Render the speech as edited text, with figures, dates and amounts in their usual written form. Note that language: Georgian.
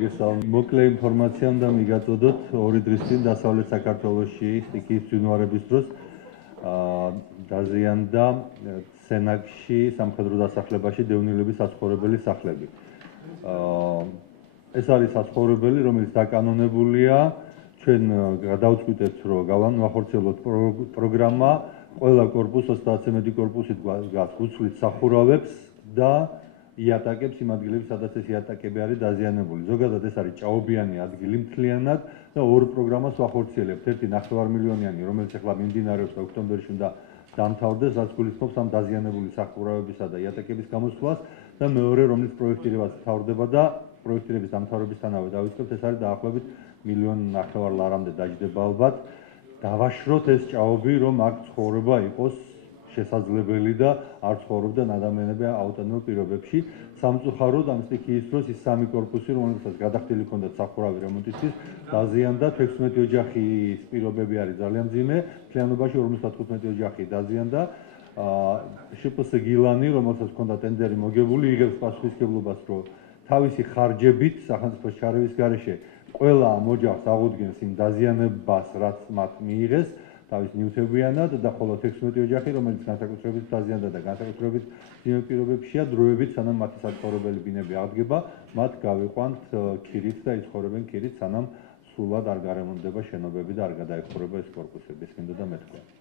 მოკლე ინფორმაცია უნდა მიგაწოდოთ ორი დღის წინ დასავლეთ საქართველოში სტიქიის მძვინვარების დროს დაზიანდა სენაკში სამხედრო დასახლებაში დევნილების საცხოვრებელი სახლები. ეს არის საცხოვრებელი, რომელიც დაკანონებულია. ჩვენ გადავწყვიტეთ, რომ გავანახორციელოთ პროგრამა, ყველა კორპუსს 30 კორპუსით გაცვლით სახურავებს და იატაკებს იმ ადგილებში, სადაც ეს იატაკები არის დაზიანებული. ზოგადად ეს არის ჭაობიანი ადგილი მთლიანად და ორ პროგრამას ვახორციელებთ. ერთი 9 მილიონიანი, რომელიც ახლა მიმდინარეობს და ოქტომბერში უნდა დამთავრდეს, რაც გულისხმობს ამ დაზიანებული სახურავებისა და იატაკების გამოსვლას და მეორე, რომლის პროექტირებაც მთავრდება და პროექტირების დამთავრებისთანავე დავიწყებთ, ეს არის დაახლოებით 1,5 მილიონი ლარამდე დაჯდება ალბათ. დავაშროთ ეს ჭაობი, რომ აქ ცხოვრება იყოს შესაძლებელი და არ ცხოვრობდნენ ადამიანები აუტანელ პირობებში. სამწუხაროდ ამ სტიქიის დროს ის სამი კორპუსი, რომელსაც გადახდილი ჰქონდათ სახურავი რემონტისთვის, დაზიანდა. 16 ოჯახის პირობები არის ძალიან მძიმე. მთლიანობაში 55 ოჯახი დაზიანდა. შპს გილანი, რომელსაც ჰქონდა ტენდერი მოგებული, იღებს პასუხისმგებლობას, რომ თავისი ხარჯებით სახელმწიფოს ჩარევის გარეშე ყველა ამ ოჯახს აღუდგენს იმ დაზიანებას, რაც მათ მიიღეს თავის ნივთებიანად და ხოლო 16 ოჯახი, რომელიც განსაკუთრებით დაზიანდა და განსაკუთრებით მძიმე პირობებშია, დროებით სანამ მათი საცხოვრებელი ბინები აღდგება, მათ გავიყვანთ ქირით და იცხოვრებენ ქირით, სანამ სრულად არ გარემონტდება შენობები და არ გადაიხურება ეს კორპუსები. ეს მინდოდა მეთქვა.